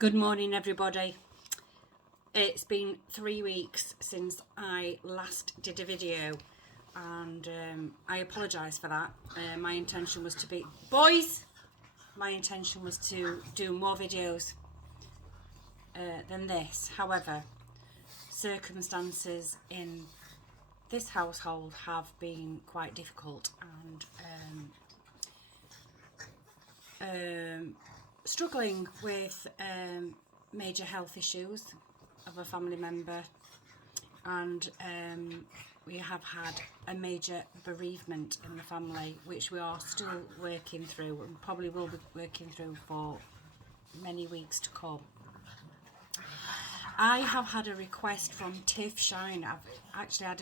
Good morning, everybody. It's been 3 weeks since I last did a video, and I apologise for that. My intention was to be... Boys! My intention was to do more videos than this. However, circumstances in this household have been quite difficult, and struggling with major health issues of a family member, and we have had a major bereavement in the family, which we are still working through and probably will be working through for many weeks to come. I have had a request from Tiff Shiner. I've actually had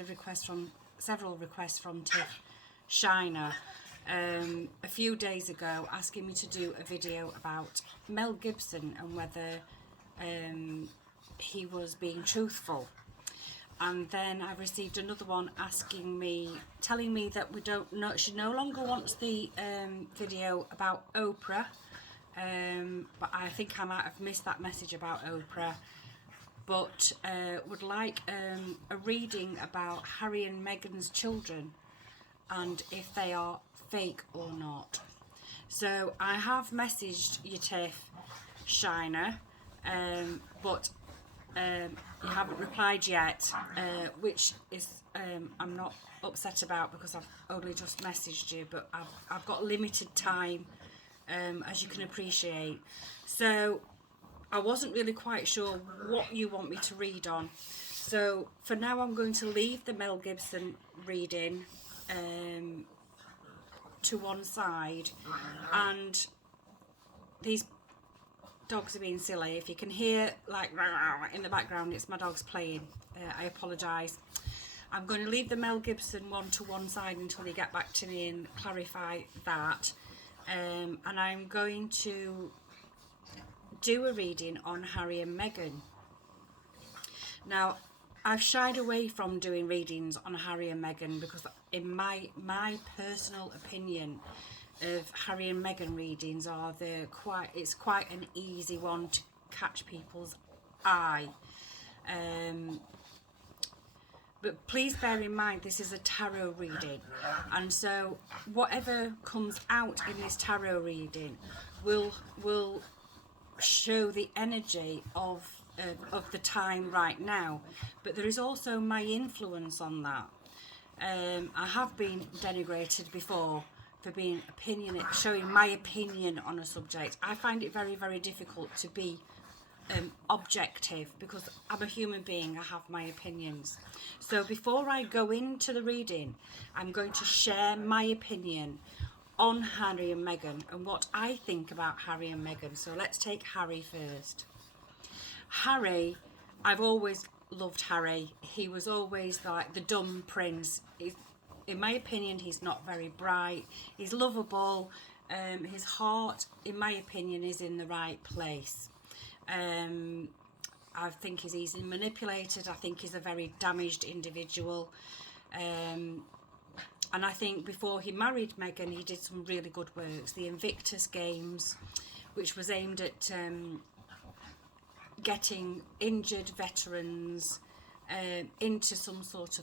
several requests from Tiff Shiner a few days ago, asking me to do a video about Mel Gibson and whether he was being truthful. And then I received another one telling me that she no longer wants the video about Oprah, but I think I might have missed that message about Oprah, but would like a reading about Harry and Meghan's children and if they are fake or not. So I have messaged you, Tiff Shiner, but you haven't replied yet, which is I'm not upset about, because I've only just messaged you, but I've got limited time, as you can appreciate. So I wasn't really quite sure what you want me to read on. So for now, I'm going to leave the Mel Gibson reading to one side, and these dogs are being silly. If you can hear like in the background, it's my dogs playing. I apologise. I'm going to leave the Mel Gibson one to one side until you get back to me and clarify that, and I'm going to do a reading on Harry and Meghan. Now, I've shied away from doing readings on Harry and Meghan because, in my personal opinion, of Harry and Meghan readings it's quite an easy one to catch people's eye. But please bear in mind, this is a tarot reading, and so whatever comes out in this tarot reading will show the energy of the time right now, but there is also my influence on that. I have been denigrated before for being showing my opinion on a subject. I find it very, very difficult to be objective, because I'm a human being. I have my opinions. So before I go into the reading, I'm going to share my opinion on Harry and Meghan and what I think about Harry and Meghan. So let's take Harry first. Harry, I've always loved Harry. He was always like the dumb prince. In my opinion, he's not very bright. He's lovable. His heart, in my opinion, is in the right place. I think he's easily manipulated. I think he's a very damaged individual. And I think before he married Meghan, he did some really good works. The Invictus Games, which was aimed at getting injured veterans into sport,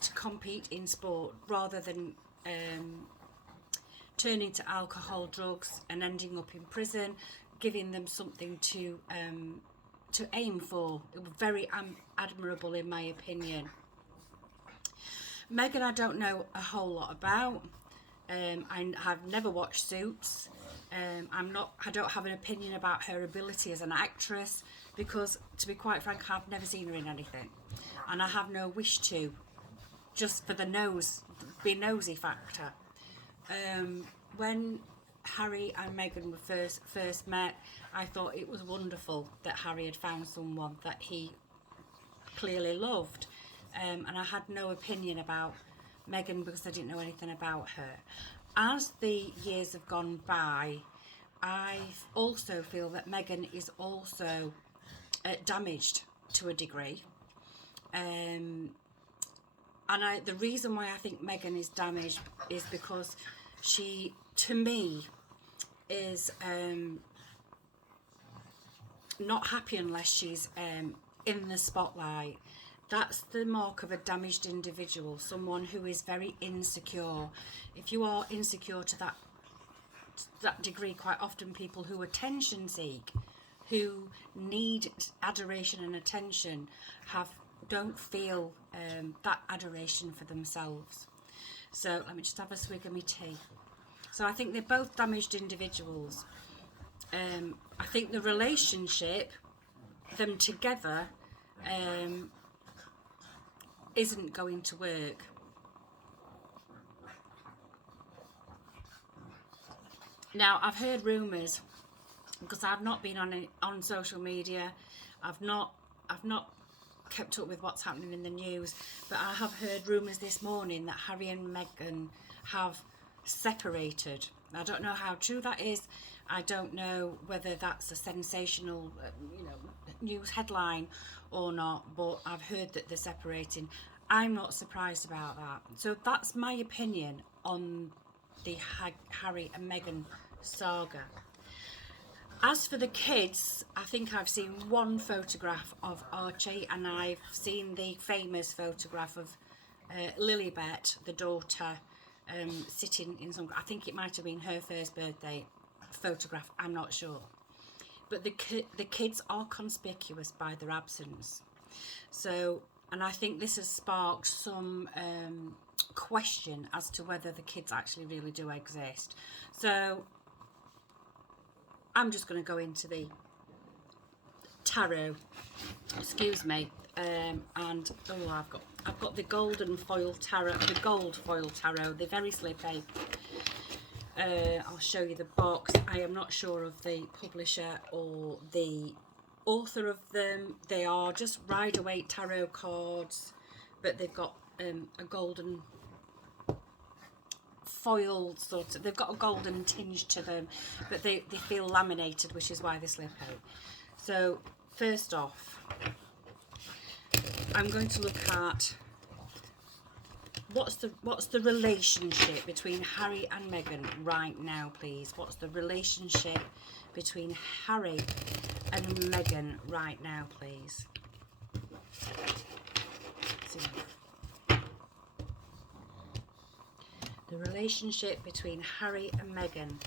to compete in sport, rather than turning to alcohol, drugs, and ending up in prison, giving them something to aim for. It was very admirable, in my opinion. Meghan, I don't know a whole lot about. I have never watched Suits. I don't have an opinion about her ability as an actress, because, to be quite frank, I've never seen her in anything, and I have no wish to, just for the nosy factor. When Harry and Meghan were first met, I thought it was wonderful that Harry had found someone that he clearly loved, and I had no opinion about Meghan because I didn't know anything about her. As the years have gone by, I also feel that Meghan is also damaged to a degree, and the reason why I think Meghan is damaged is because she, to me, is not happy unless she's in the spotlight. That's the mark of a damaged individual, someone who is very insecure. If you are insecure to that degree, quite often people who attention seek, who need adoration and attention, don't feel that adoration for themselves. So let me just have a swig of my tea. So I think they're both damaged individuals. I think the relationship, them together, isn't going to work. Now, I've heard rumours, because I've not been on social media, I've not kept up with what's happening in the news, but I have heard rumours this morning that Harry and Meghan have separated. I don't know how true that is. I don't know whether that's a sensational, news headline or not, but I've heard that they're separating. I'm not surprised about that. So that's my opinion on the Harry and Meghan saga. As for the kids, I think I've seen one photograph of Archie, and I've seen the famous photograph of Lilibet, the daughter, sitting in some, I think it might have been her first birthday photograph, I'm not sure. But the kids are conspicuous by their absence. So, and I think this has sparked some question as to whether the kids actually really do exist. So I'm just going to go into the tarot, excuse me, and oh, I've got the golden foil tarot, the gold foil tarot. They're very slippy. I'll show you the box. I am not sure of the publisher or the author of them. They are just Rider-Waite tarot cards, but they've got a golden foil sort of, they've got a golden tinge to them, but they feel laminated, which is why they slip out. So first off, I'm going to look at what's the relationship between Harry and Meghan right now, please. What's the relationship between Harry and Meghan right now, please? The relationship between Harry and Meghan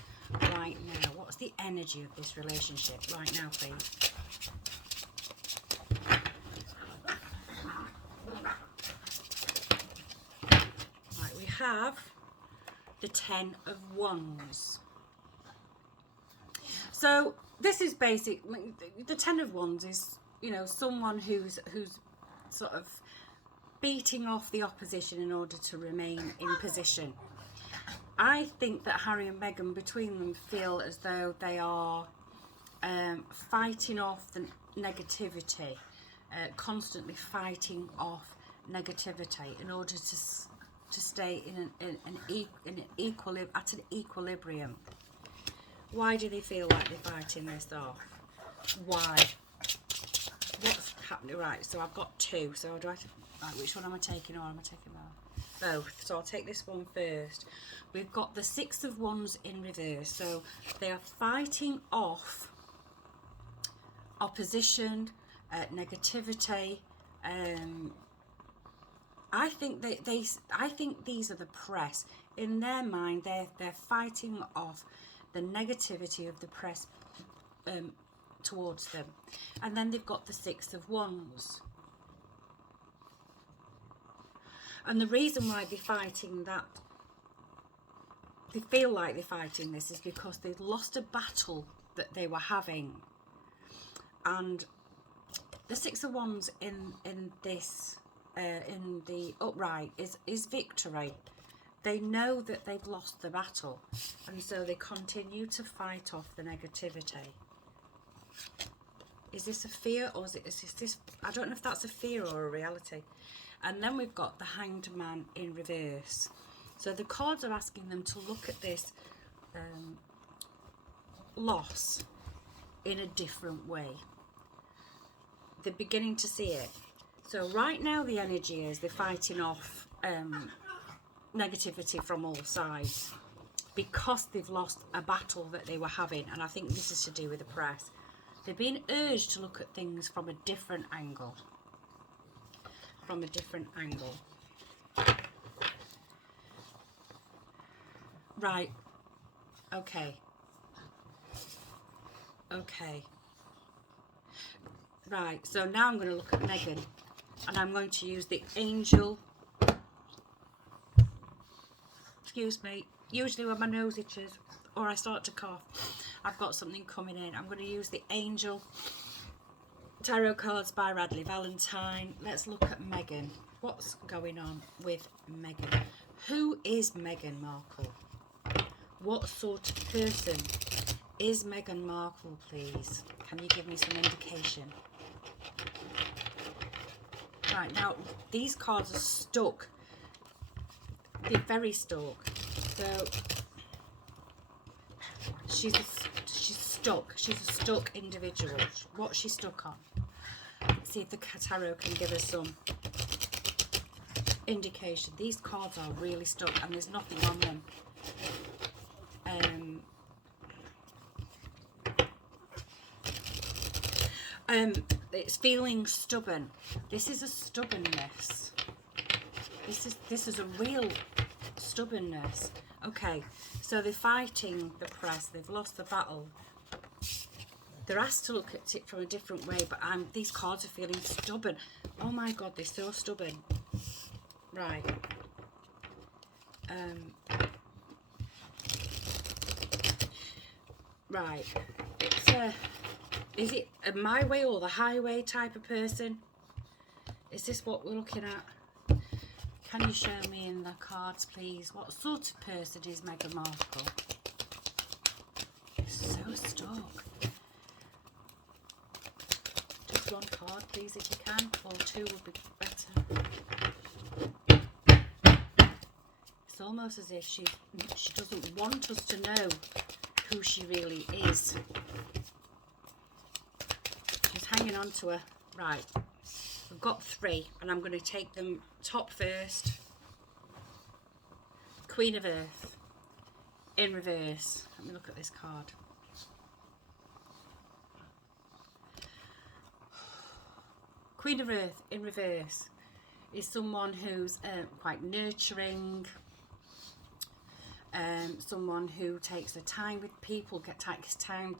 right now. What's the energy of this relationship right now, please? Right, we have the Ten of Wands. So this is basic. The Ten of Wands is, someone who's sort of beating off the opposition in order to remain in position. I think that Harry and Meghan, between them, feel as though they are fighting off the negativity, constantly fighting off negativity in order to stay at an equilibrium. Why do they feel like they're fighting this off? Why? What's happening? Right, so I've got two. So right, which one am I taking, or am I taking both? So I'll take this one first. We've got the Six of Wands in reverse. So they are fighting off opposition, negativity. I think I think these are the press. In their mind, they're fighting off the negativity of the press towards them. And then they've got the Six of Wands. And the reason why they're fighting that, they feel like they're fighting this, is because they've lost a battle that they were having. And the Six of Wands in this, in the upright, is victory. They know that they've lost the battle, and so they continue to fight off the negativity. Is this a fear, or is this? I don't know if that's a fear or a reality. And then we've got the Hanged Man in reverse. So the cards are asking them to look at this loss in a different way. They're beginning to see it. So right now the energy is they're fighting off negativity from all sides because they've lost a battle that they were having. And I think this is to do with the press. They're being urged to look at things from a different angle. From a different angle. Right. Okay. Okay. Right, so now I'm going to look at Meghan, and I'm going to use the angel. Excuse me. Usually when my nose itches or I start to cough, I've got something coming in. I'm going to use the angel tarot cards by Radley Valentine. Let's look at Meghan. What's going on with Meghan? Who is Meghan Markle? What sort of person is Meghan Markle, please? Can you give me some indication? Right, now these cards are stuck. They're very stuck. So she's stuck. She's a stuck individual. What's she stuck on? Let's see if the tarot can give us some indication. These cards are really stuck and there's nothing on them. It's feeling stubborn. This is a stubbornness. This is a real stubbornness. Okay, so they're fighting the press. They've lost the battle. They're asked to look at it from a different way, but these cards are feeling stubborn. Oh my God, they're so stubborn. Right. Right. Is it a my way or the highway type of person? Is this what we're looking at? Can you show me in the cards, please? What sort of person is Meghan Markle? So stuck. Just one card, please, if you can, or two would be better. It's almost as if she doesn't want us to know who she really is. She's hanging on to her. Right. We've got three, and I'm going to take them top first. Queen of Earth in reverse. Let me look at this card. Queen of Earth in reverse is someone who's quite nurturing, someone who takes the time with people, takes time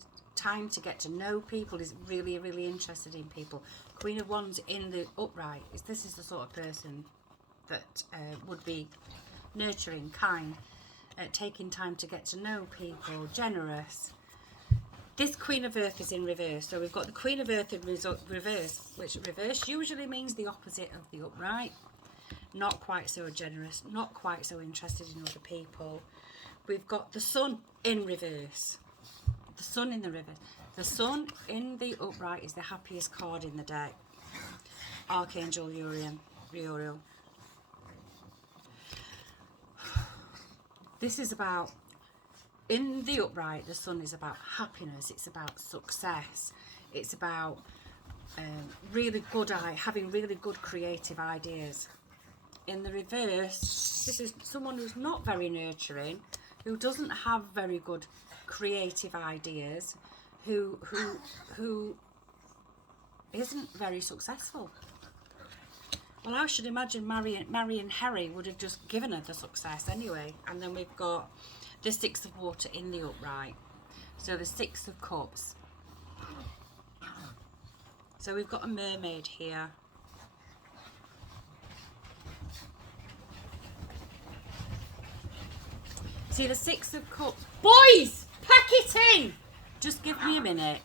to get to know people, is really interested in people. Queen of Wands in the upright. This is the sort of person that would be nurturing, kind, taking time to get to know people, generous. This Queen of Earth is in reverse. So we've got the Queen of Earth in reverse, which reverse usually means the opposite of the upright. Not quite so generous, not quite so interested in other people. We've got the Sun in reverse. The Sun in the reverse. The Sun in the upright is the happiest card in the deck. Archangel Uriel. This is about, in the upright, the Sun is about happiness. It's about success. It's about having really good creative ideas. In the reverse, this is someone who's not very nurturing, who doesn't have very good creative ideas, who isn't very successful. Well, I should imagine marrying Harry would have just given her the success anyway. And then we've got the Six of Water in the upright. So the Six of Cups. So we've got a mermaid here. See the Six of Cups. Boys, pack it in! Just give me a minute.